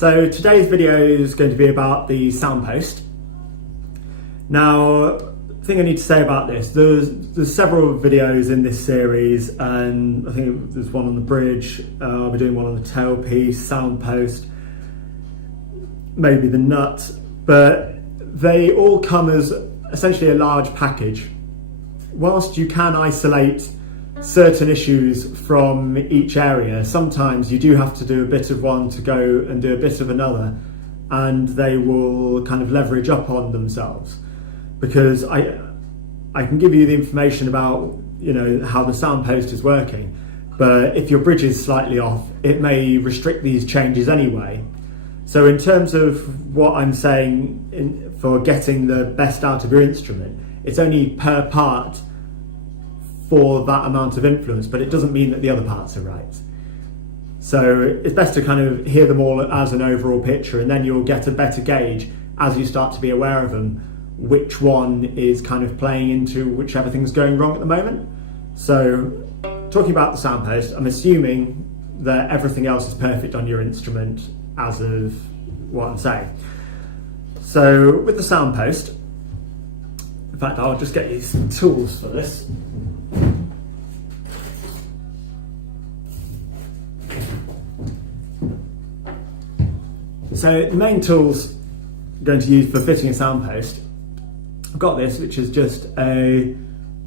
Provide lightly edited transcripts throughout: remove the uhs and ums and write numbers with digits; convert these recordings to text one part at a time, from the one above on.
So today's video is going to be about the SOUNDPOST. Now, the thing I need to say about this, there's several videos in this series, and I think there's one on the bridge, I'll be doing one on the tailpiece, SOUNDPOST, maybe the nut, but they all come as essentially a large package. Whilst you can isolate certain issues from each area, sometimes you do have to do a bit of one to go and do a bit of another, and they will kind of leverage up on themselves, because I can give you the information about, you know, how the SOUNDPOST is working, but if your bridge is slightly off, it may restrict these changes anyway. So in terms of what I'm saying for getting the best out of your instrument, it's only per part for that amount of influence, but it doesn't mean that the other parts are right. So it's best to kind of hear them all as an overall picture, and then you'll get a better gauge as you start to be aware of them, which one is kind of playing into whichever thing's going wrong at the moment. So talking about the SOUNDPOST, I'm assuming that everything else is perfect on your instrument as of what I'm saying. So with the SOUNDPOST, in fact, I'll just get you some tools for this. So the main tools I'm going to use for fitting a SOUNDPOST, I've got this, which is just a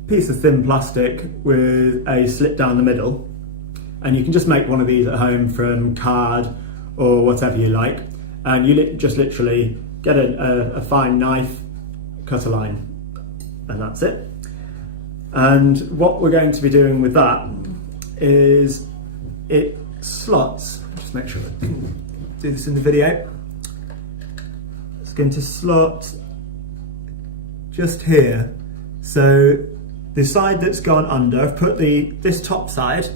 piece of thin plastic with a slit down the middle, and you can just make one of these at home from card or whatever you like, and you just literally get a fine knife, cut a line, and that's it. And what we're going to be doing with that is it slots, just make sure I can do this in the video. It's going to slot just here. So the side that's gone under, I've put this top side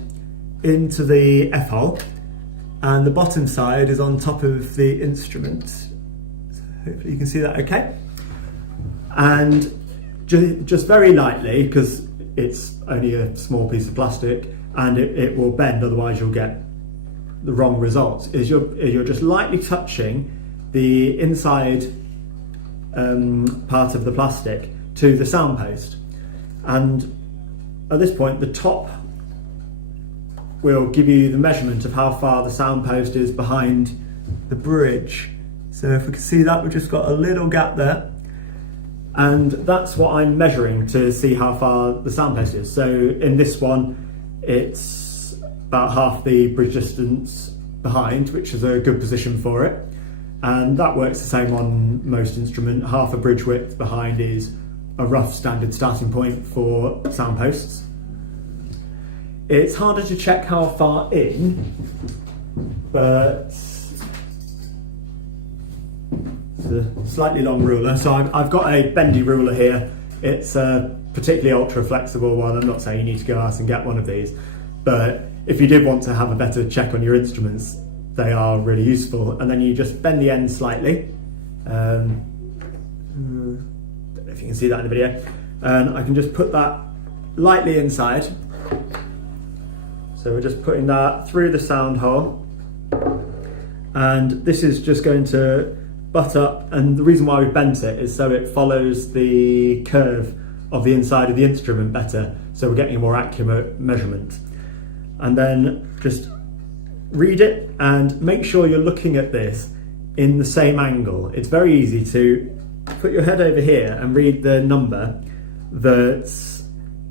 into the F hole, and the bottom side is on top of the instrument. So hopefully you can see that okay. And just very lightly, because it's only a small piece of plastic and it will bend, otherwise you'll get the wrong results, is you're just lightly touching the inside part of the plastic to the SOUNDPOST, and at this point the top will give you the measurement of how far the SOUNDPOST is behind the bridge. So if we can see that, we've just got a little gap there, and that's what I'm measuring to see how far the SOUNDPOST is. So in this one, it's about half the bridge distance behind, which is a good position for it. And that works the same on most instruments. Half a bridge width behind is a rough standard starting point for SOUNDPOSTs. It's harder to check how far in, but it's a slightly long ruler. So I've got a bendy ruler here. It's a particularly ultra flexible one. I'm not saying you need to go out and get one of these, but if you did want to have a better check on your instruments, they are really useful. And then you just bend the end slightly. Don't know if you can see that in the video. And I can just put that lightly inside. So we're just putting that through the sound hole. And this is just going to butt up. And the reason why we bent it is so it follows the curve of the inside of the instrument better. So we're getting a more accurate measurement. And then just read it and make sure you're looking at this in the same angle. It's very easy to put your head over here and read the number that's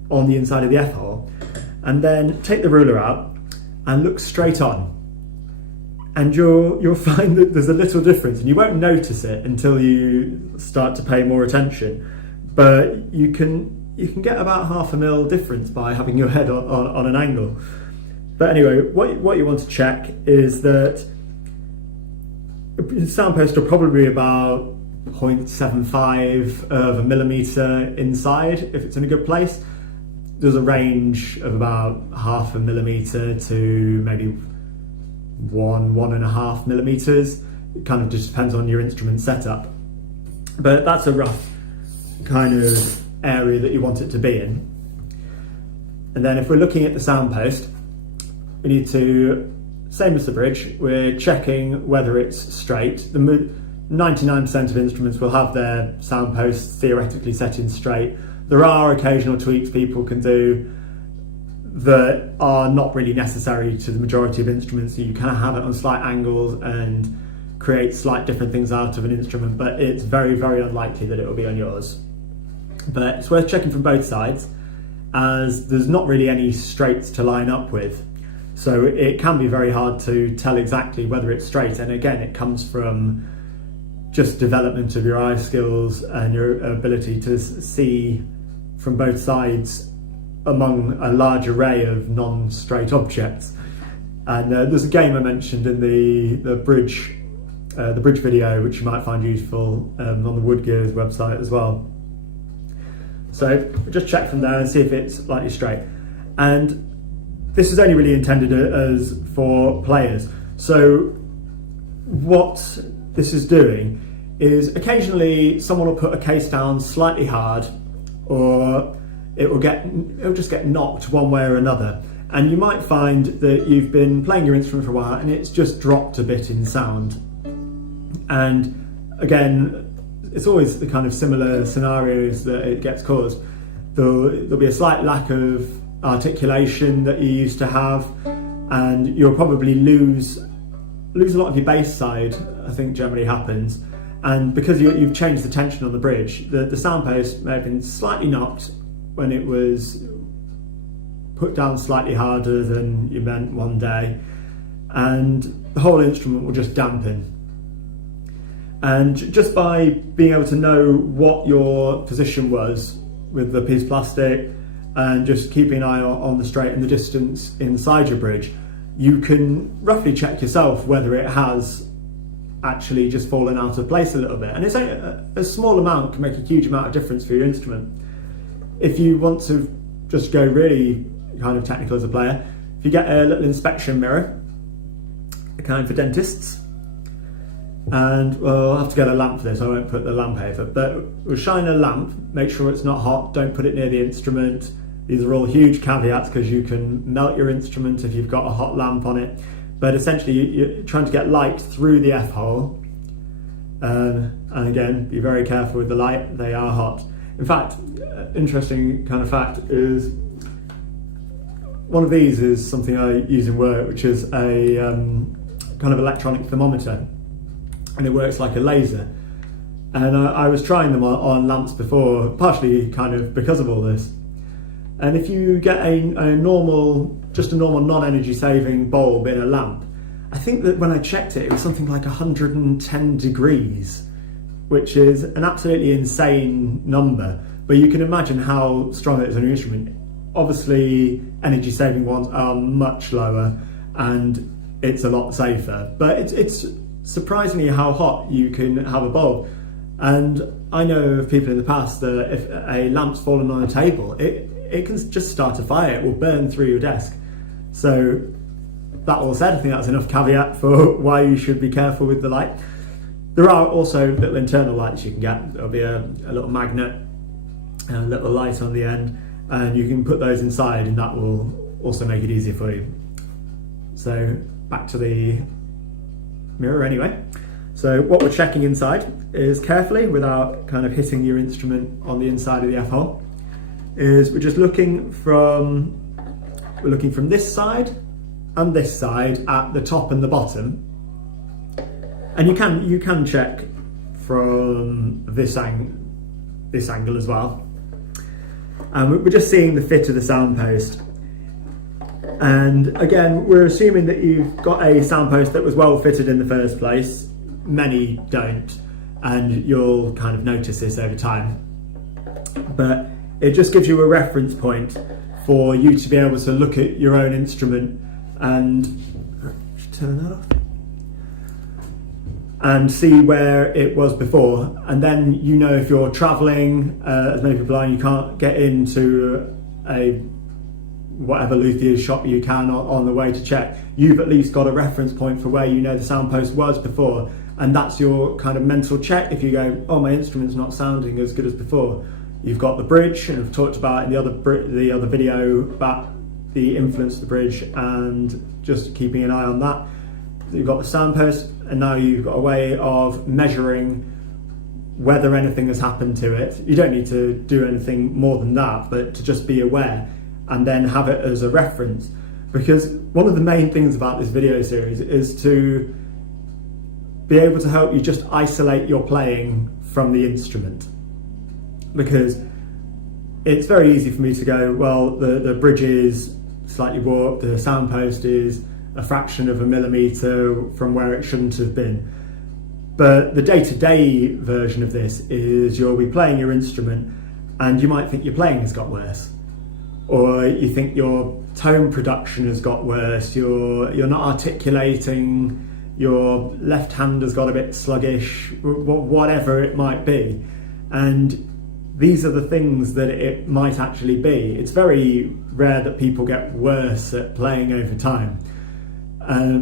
on the inside of the F hole, and then take the ruler out and look straight on, and you'll find that there's a little difference, and you won't notice it until you start to pay more attention, but you can get about 0.5 mm difference by having your head on an angle. But anyway, what you want to check is that the SOUNDPOST will probably be about 0.75 of a millimetre inside if it's in a good place. There's a range of about 0.5 mm to maybe 1.5 millimetres. It kind of just depends on your instrument setup. But that's a rough kind of area that you want it to be in. And then if we're looking at the SOUNDPOST, we need to same as the bridge, we're checking whether it's straight. The 99% of instruments will have their sound posts theoretically set in straight. There are occasional tweaks people can do that are not really necessary to the majority of instruments. So you kind of have it on slight angles and create slight different things out of an instrument, but it's very, very unlikely that it will be on yours. But it's worth checking from both sides, as there's not really any straights to line up with. So it can be very hard to tell exactly whether it's straight. And again, it comes from just development of your eye skills and your ability to see from both sides among a large array of non-straight objects. And there's a game I mentioned in the bridge video, which you might find useful on the Woodgears website as well. So just check from there and see if it's slightly straight. And this is only really intended as for players. So what this is doing is occasionally someone will put a case down slightly hard, or it'll just get knocked one way or another. And you might find that you've been playing your instrument for a while and it's just dropped a bit in sound. And again, it's always the kind of similar scenarios that it gets caused. There'll be a slight lack of articulation that you used to have, and you'll probably lose a lot of your bass side, I think generally happens. And because you've changed the tension on the bridge, the sound post may have been slightly knocked when it was put down slightly harder than you meant one day, and the whole instrument will just dampen. And just by being able to know what your position was with the piece of plastic and just keeping an eye on the straight and the distance inside your bridge, you can roughly check yourself whether it has actually just fallen out of place a little bit. And it's a small amount can make a huge amount of difference for your instrument. If you want to just go really kind of technical as a player, if you get a little inspection mirror, a kind for dentists, and we'll have to get a lamp for this, I won't put the lamp over, but we'll shine a lamp, make sure it's not hot, don't put it near the instrument. These are all huge caveats because you can melt your instrument if you've got a hot lamp on it. But essentially you're trying to get light through the F-hole. And again, be very careful with the light, they are hot. In fact, interesting kind of fact is, one of these is something I use in work, which is a kind of electronic thermometer. And it works like a laser. And I was trying them on lamps before, partially kind of because of all this. And if you get a normal non-energy saving bulb in a lamp, I think that when I checked it was something like 110 degrees, which is an absolutely insane number. But you can imagine how strong it is on your instrument. Obviously, energy saving ones are much lower and it's a lot safer. But it's surprisingly how hot you can have a bulb. And I know of people in the past that if a lamp's fallen on a table, it can just start a fire, it will burn through your desk. So that all said, I think that's enough caveat for why you should be careful with the light. There are also little internal lights you can get. There'll be a little magnet and a little light on the end, and you can put those inside and that will also make it easier for you. So back to the mirror anyway. So what we're checking inside is carefully, without kind of hitting your instrument on the inside of the F-hole, is we're looking from this side and this side at the top and the bottom. And you can check from this angle as well. And we're just seeing the fit of the sound post. And again, we're assuming that you've got a sound post that was well fitted in the first place. Many don't, and you'll kind of notice this over time. But it just gives you a reference point for you to be able to look at your own instrument and turn that off and see where it was before. And then you know if you're travelling, as many people are, and you can't get into a whatever luthier's shop you can on the way to check, you've at least got a reference point for where you know the sound post was before, and that's your kind of mental check. If you go, oh, my instrument's not sounding as good as before, you've got the bridge, and I've talked about in the other video about the influence of the bridge and just keeping an eye on that. You've got the SOUNDPOST, and now you've got a way of measuring whether anything has happened to it. You don't need to do anything more than that, but to just be aware and then have it as a reference. Because one of the main things about this video series is to be able to help you just isolate your playing from the instrument. Because it's very easy for me to go, well, the bridge is slightly warped, the SOUNDPOST is a fraction of a millimetre from where it shouldn't have been. But the day-to-day version of this is you'll be playing your instrument and you might think your playing has got worse. Or you think your tone production has got worse, you're not articulating, your left hand has got a bit sluggish, whatever it might be. And these are the things that it might actually be. It's very rare that people get worse at playing over time.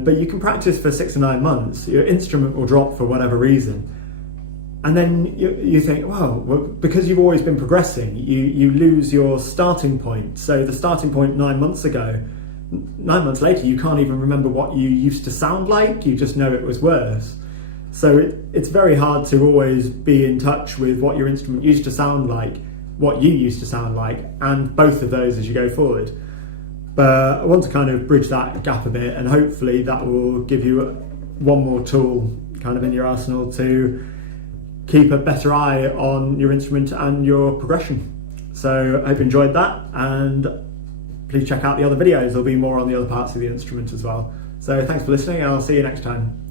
But you can practice for 6 to 9 months, your instrument will drop for whatever reason. And then you think, well, because you've always been progressing, you lose your starting point. So the starting point 9 months ago, 9 months later, you can't even remember what you used to sound like, you just know it was worse. So it's very hard to always be in touch with what your instrument used to sound like, what you used to sound like, and both of those as you go forward. But I want to kind of bridge that gap a bit, and hopefully that will give you one more tool kind of in your arsenal to keep a better eye on your instrument and your progression. So I hope you enjoyed that, and please check out the other videos. There'll be more on the other parts of the instrument as well. So thanks for listening, and I'll see you next time.